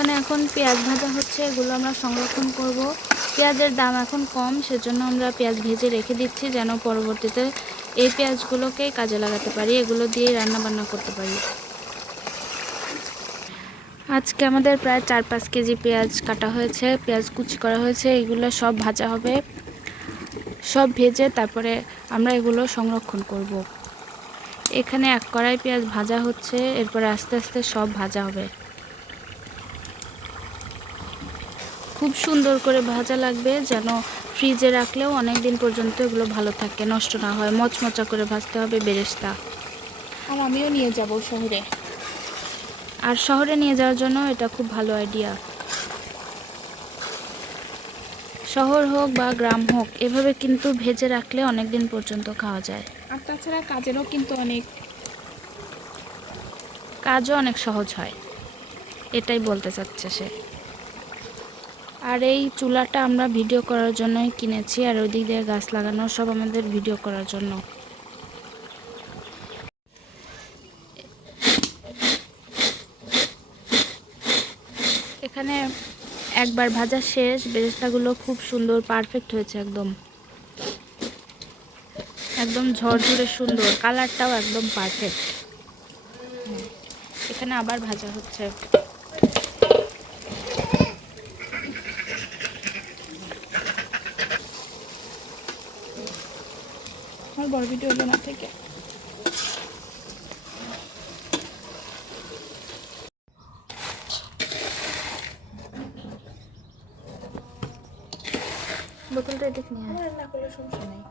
এখানে এখন পেঁয়াজ ভাজা হচ্ছে, এগুলো আমরা সংরক্ষণ করব। পেঁয়াজের দাম এখন কম, সেজন্য আমরা পেঁয়াজ ভেজে রেখে দিচ্ছি, যেন পরবর্তীতে এই পেঁয়াজগুলোকেই কাজে লাগাতে পারি, এগুলো দিয়ে রান্না বান্না করতে পারি। আজকে আমাদের প্রায় চার পাঁচ কেজি পেঁয়াজ কাটা হয়েছে, পেঁয়াজ কুচি করা হয়েছে, এগুলো সব ভাজা হবে। সব ভেজে তারপরে আমরা এগুলো সংরক্ষণ করব। এখানে এক কড়াই পেঁয়াজ ভাজা হচ্ছে, এরপরে আস্তে আস্তে সব ভাজা হবে। খুব সুন্দর করে ভাজা লাগবে যেন ফ্রিজে রাখলেও অনেক দিন পর্যন্ত এগুলো ভালো থাকে নষ্ট না হয়। মচমচা করে ভাজতে হবে বেরেস্তা। আর আমিও নিয়ে যাব শহরে। আর শহরে নিয়ে যাওয়ার জন্য এটা খুব ভালো আইডিয়া শহর হোক বা গ্রাম হোক এভাবে কিন্তু ভেজে রাখলে অনেক দিন পর্যন্ত খাওয়া যায়। আর তাছাড়া কাজেরও কিন্তু অনেক কাজও অনেক সহজ হয়। এটাই বলতে চাচ্ছে সে। আর এই চুলাটা আমরা ভিডিও করার জন্যই কিনেছি, আর ওই দিক দিয়ে গাছ লাগানো, সব আমাদের ভিডিও করার জন্য। এখানে একবার ভাজা শেষ, বেরেস্তাগুলো খুব সুন্দর পারফেক্ট হয়েছে একদম। একদম ঝরঝরে সুন্দর কালারটাও একদম পারফেক্ট এখানে আবার ভাজা হচ্ছে। বড় ভিডিও না থেকে। বোতলটা এদিকে নিয়ে আমার রান্না করলে সমস্যা নেই।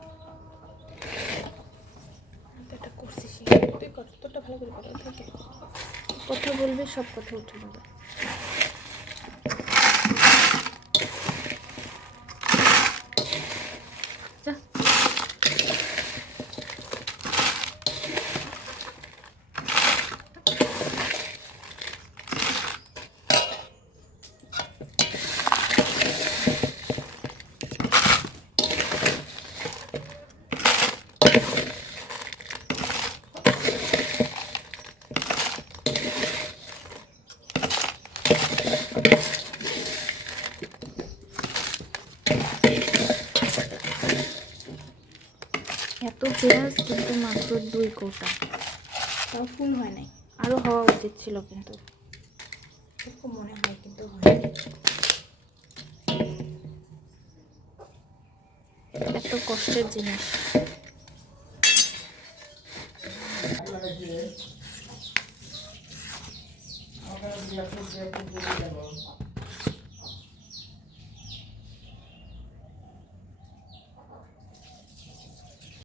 এটা করছিস। তুই কর ভালো করে কথা বলবে সব কথা উঠে যাবে। এত পেঁয়াজ, কিন্তু মাত্র দুই কৌটা। তাও ফুল হয় নাই। আরও হওয়া উচিত ছিল কিন্তু। এরকম মনে হয় কিন্তু হয় এত কষ্টের জিনিস। sûr, c'est sûr, c'est.